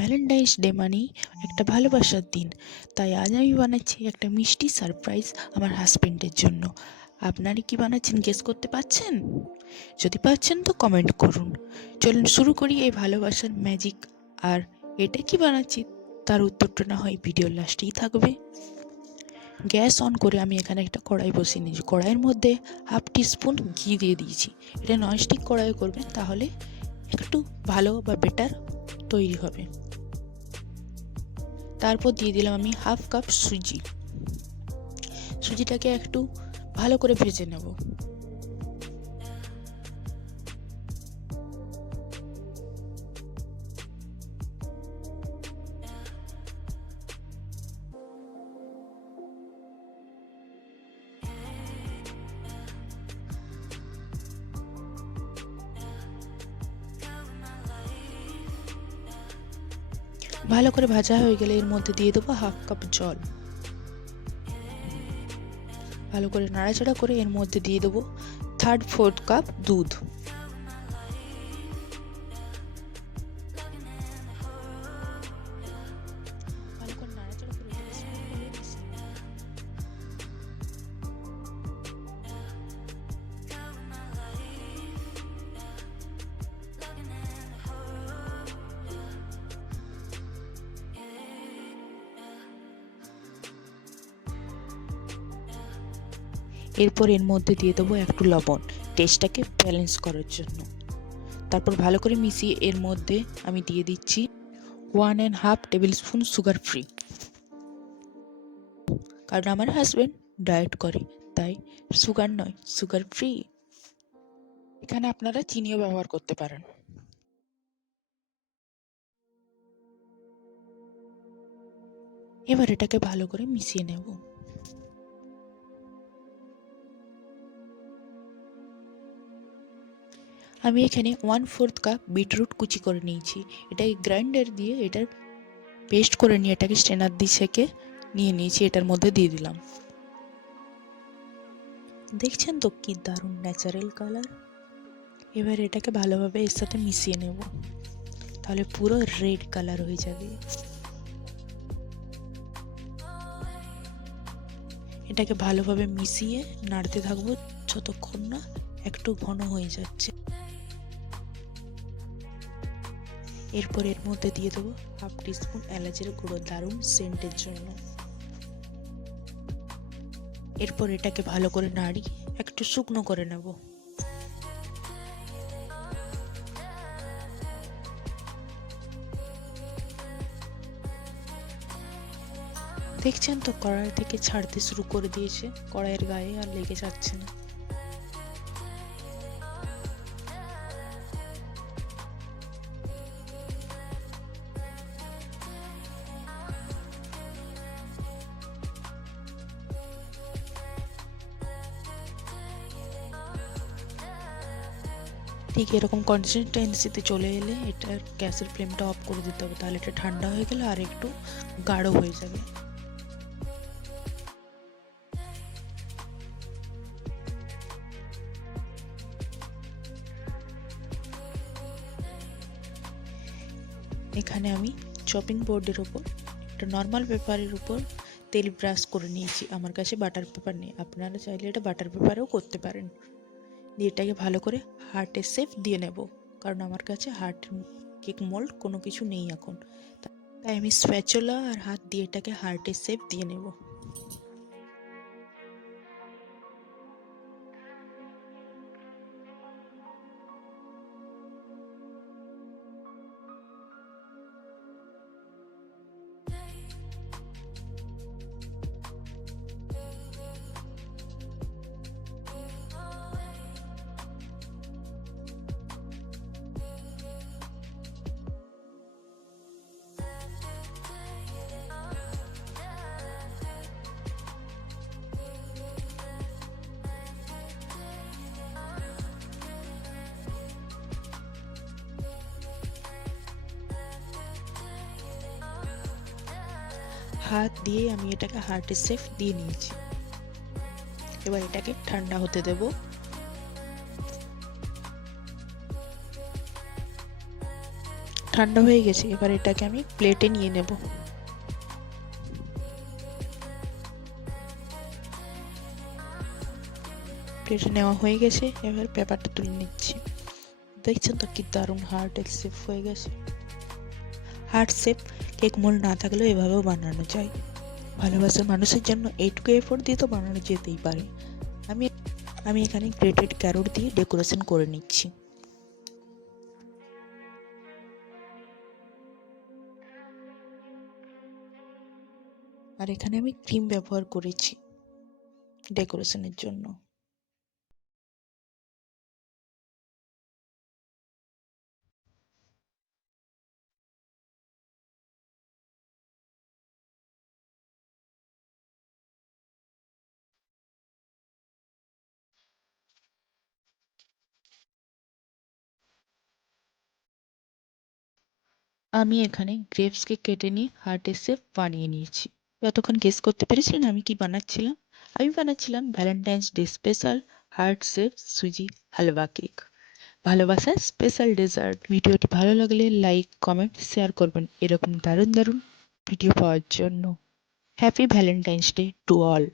Valentine's day মানেই একটা ভালোবাসার দিন, তাই আজ আমি বানাচ্ছি একটা মিষ্টি সারপ্রাইজ আমার হাজবেন্ডের জন্য। আপনারা কি বানাচ্ছেন গেস করতে পারছেন? যদি পারছেন তো কমেন্ট করুন। চলুন শুরু করি এই ভালোবাসার ম্যাজিক। আর এটা কি বানাচ্ছি তার উত্তরটা না হয় ভিডিওর লাস্টেই থাকবে। গ্যাস অন করে আমি এখানে একটা কড়াই বসিয়ে নিয়েছি। কড়াইয়ের মধ্যে হাফ টিস্পুন ঘি দিয়ে দিয়েছি। এটা ননস্টিক কড়াই করবেন, তাহলে একটু ভালো বা বেটার তৈরি হবে। তারপর দিয়ে দিলাম আমি হাফ কাপ সুজি। সুজিটাকে একটু ভালো করে ভেজে নেব। ভালো করে ভাজা হয়ে গেলে এর মধ্যে দিয়ে দেবো হাফ কাপ জল। ভালো করে নাড়াচাড়া করে এর মধ্যে দিয়ে দেবো 1/3 কাপ দুধ। ভালো করে নাড়াচাড়া করে এরপর এর মধ্যে দিয়ে দেবো একটু লবণ, টেস্টটাকে ব্যালেন্স করার জন্য। তারপর ভালো করে মিশিয়ে এর মধ্যে আমি দিয়ে দিচ্ছি 1.5 টেবিল স্পুন সুগার ফ্রি, কারণ আমার হাজবেন্ড ডায়েট করে, তাই সুগার নয়, সুগার ফ্রি। এখানে আপনারা চিনিও ব্যবহার করতে পারেন। এবার এটাকে ভালো করে মিশিয়ে নেব। আমি এখানে 1/4 কাপ বিটরুট কুচি করে নিয়েছি। এটাকে গ্রাইন্ডার দিয়ে এটার পেস্ট করে নিয়ে এটাকে স্ট্রেনার দিয়ে সেঁকে নিয়ে নিয়েছি, এটার মধ্যে দিয়ে দিলাম। দেখছেন তো কি দারুণ ন্যাচারাল কালার। এবার এটাকে ভালোভাবে এর সাথে মিশিয়ে নেব, তাহলে পুরো রেড কালার হয়ে যাবে। এটাকে ভালোভাবে মিশিয়ে নাড়তে থাকবো যতক্ষণ না একটু ঘন হয়ে যাচ্ছে। এরপর এর মধ্যে দিয়ে দেবো হাফ টিস্পুন এলাচের গুঁড়ো, দারুণ সেন্টের জন্য। এরপর এটাকে ভালো করে নাড়ি একটু শুকনো করে নেব। দেখছেন তো কড়াই থেকে ছাড়তে শুরু করে দিয়েছে, কড়াইয়ের গায়ে আর লেগে যাচ্ছে না। ঠিক এরকম কনসিস্টেন্সিতে চলে এলে এটার গ্যাসের ফ্লেমটা অফ করে দিতে হবে, তাহলে এটা ঠান্ডা হয়ে গেলে আর একটু গাঢ় হয়ে যাবে। এখানে আমি চপিং বোর্ডের ওপর একটা নর্মাল পেপারের উপর তেল ব্রাশ করে নিয়েছি। আমার কাছে বাটার পেপার নেই, আপনারা চাইলে এটা বাটার পেপারেও করতে পারেন। দিয়ে এটাকে ভালো করে হার্টের শেপ দিয়ে নেব, কারণ আমার কাছে হার্ট কেক মোল্ড কোনো কিছু নেই এখন, তাই আমি স্প্যাচুলা আর হাত দিয়ে এটাকে হার্টের শেপ দিয়ে নেব। হাত দিয়ে আমি এটাকে হার্টের শেপ দিয়ে নিয়েছি। এবার এটাকে ঠান্ডা হতে দেব। ঠান্ডা হয়ে গেছে, এবার এটাকে আমি প্লেটে নিয়ে নেব। প্লেটে নেওয়া হয়ে গেছে, এবার পেপারটা তুলে নিচ্ছি। দেখছেন তো কি দারুণ হার্টের শেপ হয়ে গেছে। হার্ট শেপ কেক মোল্ড না থাকলেও এভাবেও বানানো যায়। ভালোবাসার মানুষের জন্য এইটুকু এফোর্ট দিয়ে তো বানানো যেতেই পারে। আমি আমি এখানে গ্রেটেড ক্যারট দিয়ে ডেকোরেশন করে নিচ্ছি। আর এখানে আমি ক্রিম ব্যবহার করেছি ডেকোরেশনের জন্য। আমি এখানে গ্রেপসকে কেটে নিয়ে হার্টের শেপ বানিয়ে নিয়েছি। যতক্ষণ গেস করতে পেরেছিলেন আমি কি বানাচ্ছিলাম? আমি বানাচ্ছিলাম valentine's day special heart shape সুজি হালুয়া কেক, ভালোবাসার স্পেশাল ডেজার্ট। ভিডিওটি ভালো লাগলে লাইক কমেন্ট শেয়ার করবেন এরকম দারুণ দারুণ ভিডিও পাওয়ার জন্য। Happy Valentine's day to all.